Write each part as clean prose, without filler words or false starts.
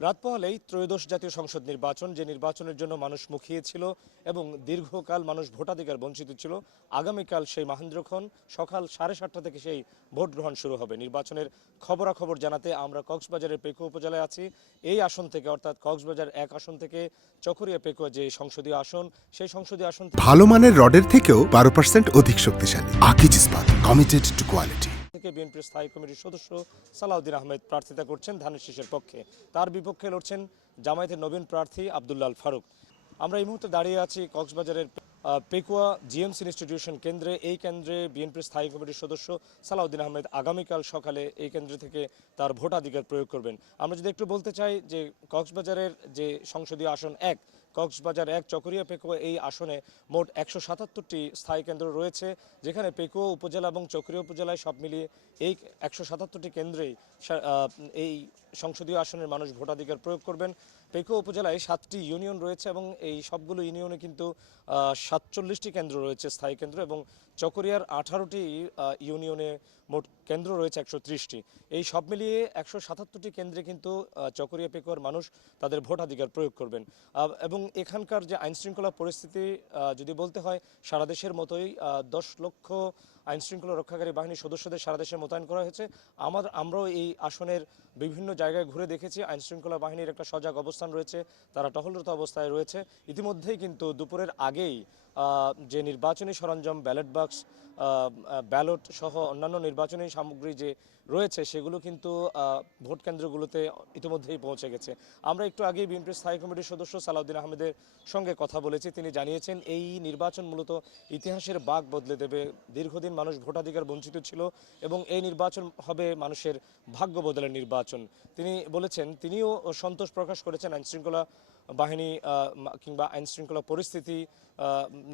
রাত পোহালেই ত্রয়োদশ জাতীয় সংসদ নির্বাচন, যে নির্বাচনের জন্য মানুষ মুখিয়ে ছিল এবং দীর্ঘকাল মানুষ ভোটাধিকার বঞ্চিত ছিল। আগামীকাল সেই মাহেন্দ্রক্ষণ সকাল 7:30টা থেকে সেই ভোট গ্রহণ শুরু হবে। নির্বাচনের খবরাখবর জানাতে আমরা কক্সবাজারের পেকুয়া উপজেলায় আছি। এই আসন থেকে, অর্থাৎ কক্সবাজার 1 আসন থেকে চকরিয়া পেকুয়া যে সংসদীয় আসন, সেই সংসদীয় আসন ভালো মানের রডের থেকেও 12% অধিক শক্তিশালী। আকিজ ইস্পাত, কমিটেড টু কোয়ালিটি। থেকে বিএনপির স্থায়ী কমিটির সদস্য সালাউদ্দিন আহমেদ প্রার্থিতা করছেন ধানের শীষের পক্ষে। তার বিপক্ষে লড়ছেন জামায়াতের নবীন প্রার্থী আব্দুল্লাহ আল ফারুক। আমরা এই মুহূর্তে দাঁড়িয়ে আছি কক্সবাজারের পেকুয়া জিএমসি ইনস্টিটিউশন কেন্দ্রে। এই কেন্দ্রে বিএনপির স্থায়ী কমিটির সদস্য সালাউদ্দিন আহমেদ আগামীকাল সকালে এই কেন্দ্র থেকে তার ভোটাধিকার প্রয়োগ করবেন। আমরা যদি একটু বলতে চাই যে কক্সবাজারের যে সংসদীয় আসন 1, কক্সবাজার 1 চকরিয়া পেকুয়া, এই আসনে মোট 177টি স্থায়ী কেন্দ্র রয়েছে, যেখানে পেকুয়া উপজেলা এবং চকরিয়া উপজেলায় সব মিলিয়ে এই 177টি কেন্দ্রেই এই সংসদীয় আসনের মানুষ ভোটাধিকার প্রয়োগ করবেন। পেকুয়া উপজেলায় 7টি ইউনিয়ন রয়েছে এবং এই সবগুলো ইউনিয়নে কিন্তু 47টি কেন্দ্র রয়েছে, স্থায়ী কেন্দ্র, এবং চকরিয়ার 18টি ইউনিয়নে মোট কেন্দ্র রয়েছে 130টি। এই সব মিলিয়ে 177টি কেন্দ্রে কিন্তু চকরিয়া পেকুয়ার মানুষ তাদের ভোটাধিকার প্রয়োগ করবেন। এবং এখানকার যে আইনশৃঙ্খলা পরিস্থিতি যদি বলতে হয়, সারা দেশের মতোই 10 লক্ষ আইনশৃঙ্খলা রক্ষাকারী বাহিনীর সদস্যদের সারা দেশে মোতায়েন করা হয়েছে। আমরাও এই আসনের বিভিন্ন জায়গায় ঘুরে দেখেছি, আইনশৃঙ্খলা বাহিনীর একটা সজাগ অবস্থান রয়েছে, তারা টহলরত অবস্থায় রয়েছে। ইতিমধ্যেই কিন্তু দুপুরের আগেই যে নির্বাচনী সরঞ্জাম, ব্যালট বাক্স, ব্যালট সহ অন্যান্য নির্বাচনী সামগ্রী যে রয়েছে, সেগুলো কিন্তু ভোট কেন্দ্রগুলোতে ইতিমধ্যেই পৌঁছে গেছে। আমরা একটু আগেই বিএনপির স্থায়ী কমিটির সদস্য সালাউদ্দিন আহমেদের সঙ্গে কথা বলেছি। তিনি জানিয়েছেন এই নির্বাচন মূলত ইতিহাসের বাঁক বদলে দেবে। দীর্ঘদিন মানুষ ভোটাধিকার বঞ্চিত ছিল এবং এই নির্বাচন হবে মানুষের ভাগ্য বদলের নির্বাচন। তিনি বলেছেন, তিনিও সন্তোষ প্রকাশ করেছেন আইনশৃঙ্খলা বাহিনী কিংবা আইনশৃঙ্খলা পরিস্থিতি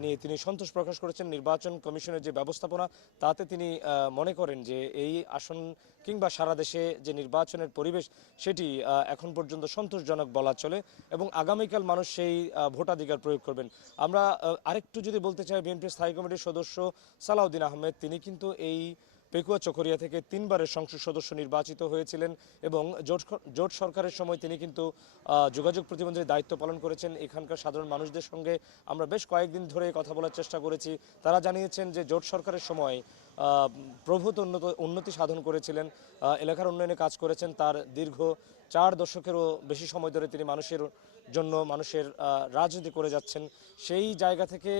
নিয়ে তিনি সন্তোষ প্রকাশ করেছেন। নির্বাচন কমিশনের যে ব্যবস্থাপনা, তাতে তিনি মনে করেন যে এই আসন কিংবা সারা দেশে যে নির্বাচনের পরিবেশ, সেটি এখন পর্যন্ত সন্তোষজনক বলা চলে এবং আগামীকাল মানুষ সেই ভোটাধিকার প্রয়োগ করবেন। আমরা আরেকটু যদি বলতে চাই, বিএনপির স্থায়ী কমিটির সদস্য সালাউদ্দিন আহমেদ, তিনি কিন্তু এই পেকুয়া চকরিয়া থেকে 3বারের সংসদ সদস্য নির্বাচিত হয়েছিলেন এবং জোট সরকারের সময় তিনি কিন্তু যোগাযোগ প্রতিমন্ত্রীর দায়িত্ব পালন করেছেন। এখানকার সাধারণ মানুষদের সঙ্গে আমরা বেশ কয়েকদিন ধরে কথা বলার চেষ্টা করেছি। তারা জানিয়েছেন যে জোট সরকারের সময় প্রভূত উন্নতি সাধন করেছিলেন, এলাকার উন্নয়নে কাজ করেছেন। তার দীর্ঘ 4 দশকেরও বেশি সময় ধরে তিনি মানুষের জন্য, মানুষের রাজনীতি করে যাচ্ছেন। সেই জায়গা থেকে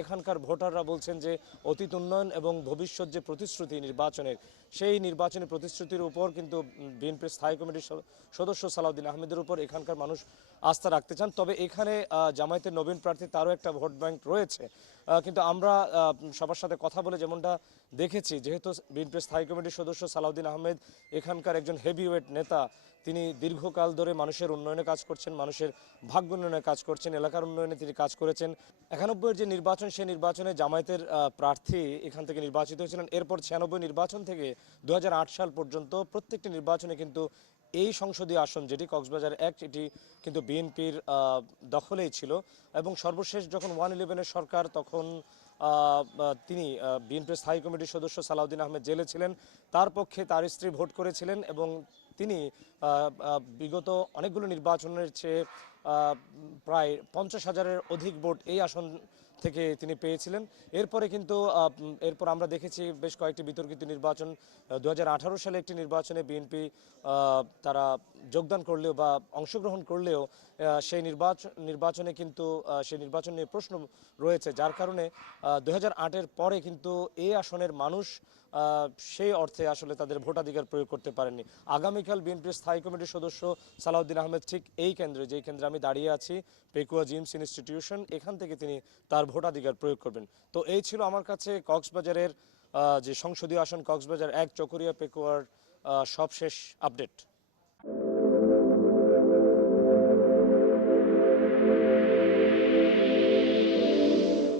এখানকার ভোটাররা বলছেন যে অতীত উন্নয়ন এবং ভবিষ্যৎ যে প্রতিশ্রুতি নির্বাচনের, সেই নির্বাচনী প্রতিশ্রুতির উপর কিন্তু বিএনপির স্থায়ী কমিটির সদস্য সালাউদ্দিন আহমেদের উপর এখানকার মানুষ আস্থা রাখতে চান। তবে এখানে জামায়াতের নবীন প্রার্থী, তারও একটা ভোট ব্যাংক রয়েছে। কিন্তু আমরা সবার সাথে কথা বলে যেমনটা দেখেছি, যেহেতু বিএনপির স্থায়ী কমিটির সদস্য সালাউদ্দিন আহমেদ এখানকার একজন হেভিওয়েট নেতা, তিনি দীর্ঘকাল ধরে মানুষের উন্নয়নে কাজ করছেন, মানুষের ভাগ্য উন্নয়নে কাজ করছেন, এলাকার উন্নয়নে তিনি কাজ করেছেন। 91-এর যে নির্বাচন, সেই নির্বাচনে জামায়াতের প্রার্থী এখান থেকে নির্বাচিত হয়েছিলেন। এরপর 96 নির্বাচন থেকে 2008 সাল পর্যন্ত প্রত্যেকটি নির্বাচনে কিন্তু এই সংসদীয় আসন, যেটি কক্সবাজার 1, এটি কিন্তু বিএনপির দখলেই ছিল এবং সর্বশেষ যখন 111-এর সরকার, তখন তিনি বিএনপির স্থায়ী কমিটির সদস্য সালাউদ্দিন আহমেদ জেলে ছিলেন। তার পক্ষে তার স্ত্রী ভোট করেছিলেন এবং তিনি বিগত অনেকগুলো নির্বাচনের চেয়ে প্রায় 50,000-এর অধিক ভোট এই আসন থেকে তিনি পেয়েছিলেন। এরপরে কিন্তু এরপর আমরা দেখেছি বেশ কয়েকটি বিতর্কিত নির্বাচন। 2018 সালে একটি নির্বাচনে বিএনপি তারা যোগদান করলেও বা অংশগ্রহণ করলেও সেই নির্বাচনে কিন্তু সেই নির্বাচন নিয়ে প্রশ্ন রয়েছে, যার কারণে 2008-এর পরে কিন্তু এই আসনের মানুষ সেই অর্থে আসলে তাদের ভোটাধিকার প্রয়োগ করতে পারেননি। আগামীকাল বিএনপির স্থায়ী কমিটির সদস্য সালাউদ্দিন আহমেদ ঠিক এই কেন্দ্রে, যেই কেন্দ্রে আমি দাঁড়িয়ে আছি, পেকুয়া জিএমসি ইনস্টিটিউশন, এখান থেকে তিনি তার ভোটাধিকার প্রয়োগ করবেন। তো এই ছিল আমার কাছে কক্সবাজারের যে সংসদীয় আসন কক্সবাজার 1 চকরিয়া পেকুয়ার সবশেষ আপডেট।